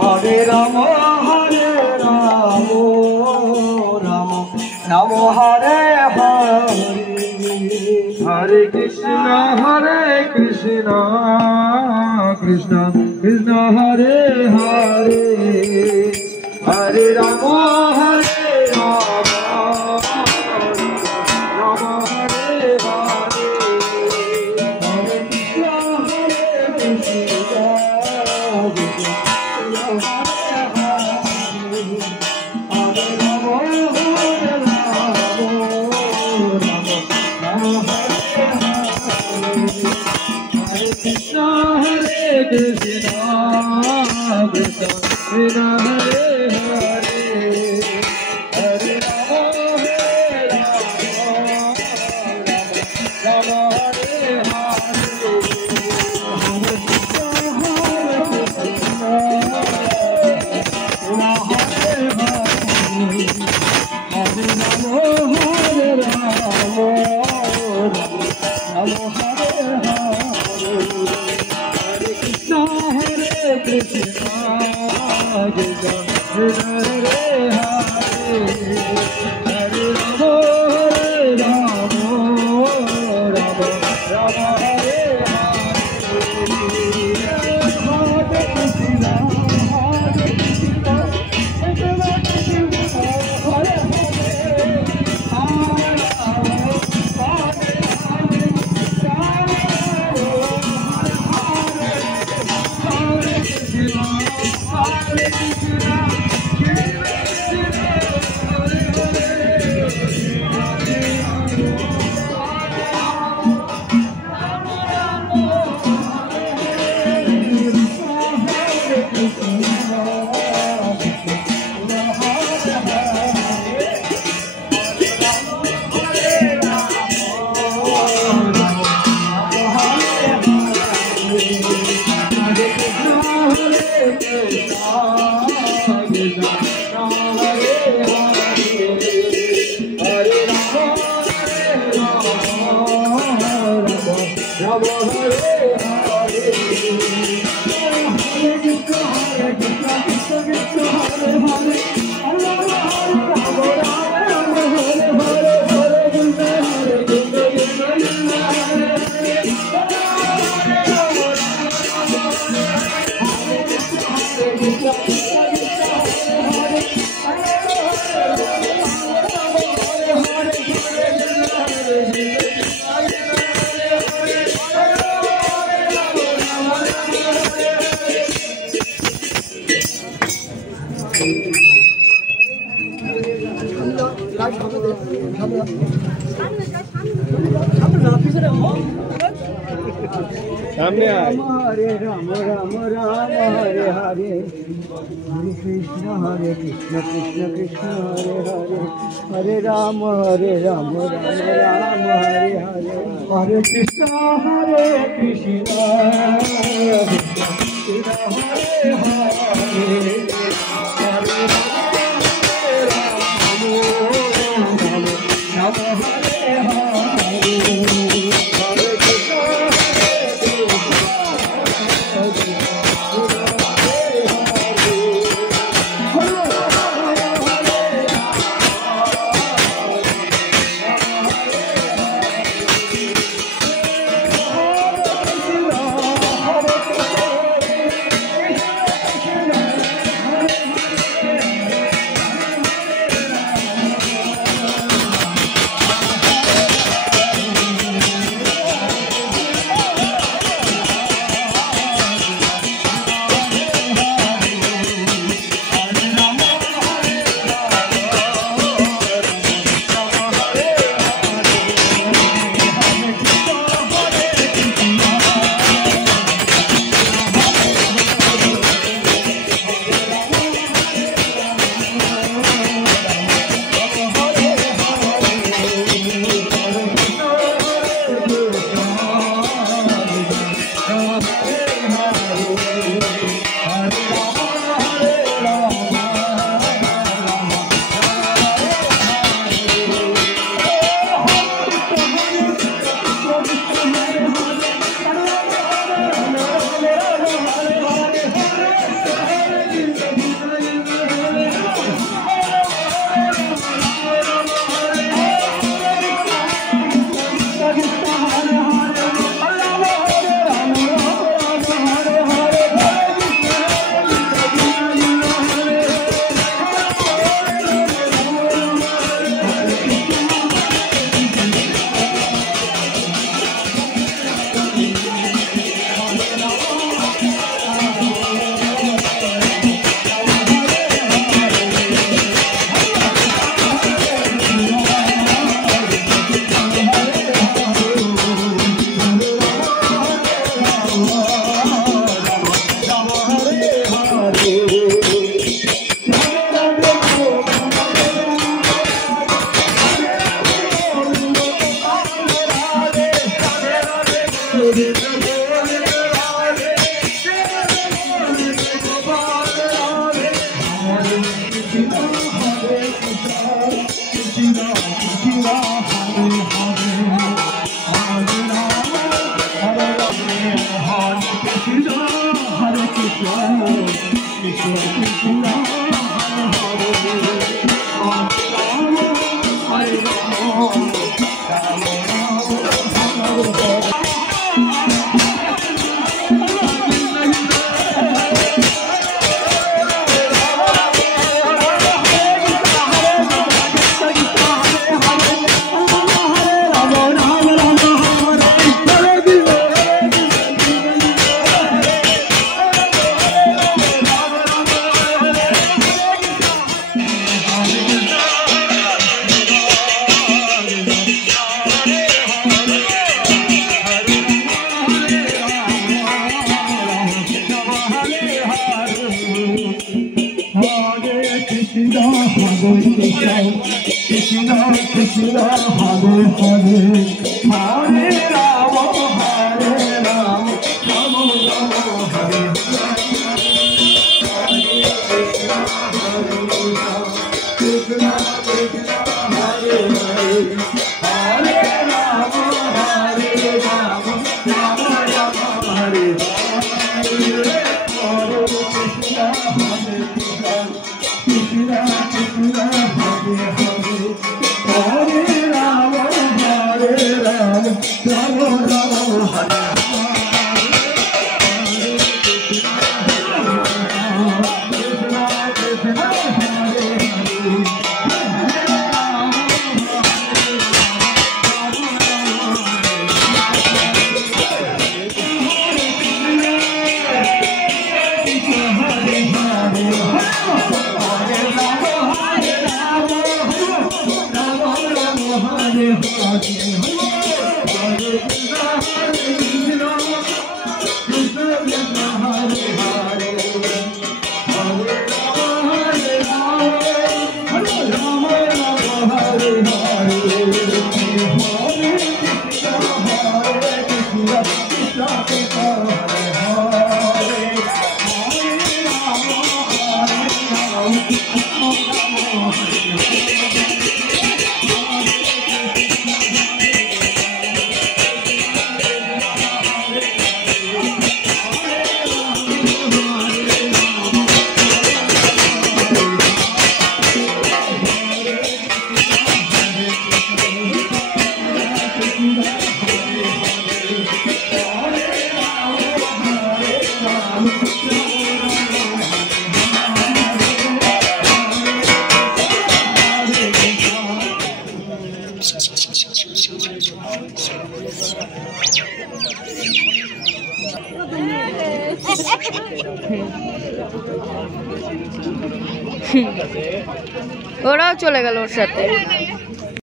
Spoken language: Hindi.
Hare Rama Rama Rama Hare Hare Hare Krishna Krishna Krishna Hare Hare Hare Rama Rama Hare Hare Hare Krishna Krishna Krishna Krishna Hare Hare Hare Rama Hare Hare Hare सामने हरे राम राम राम हरे हरे हरे कृष्ण कृष्ण कृष्ण हरे हरे हरे राम राम राम हरे हरे हरे कृष्ण कृष्ण हरे हरे हरे राम हरे Krishna Krishna Hare Hare Hare Rama Hare Rama Rama Rama Hare Krishna Krishna Hare Hare Hare Rama Hare Rama Rama Rama Hare Hare Krishna Hare Krishna Krishna Krishna Hare Hare Hare Rama Hare Rama Rama Rama Hare ওরাও চলে গেল ওর সাথে।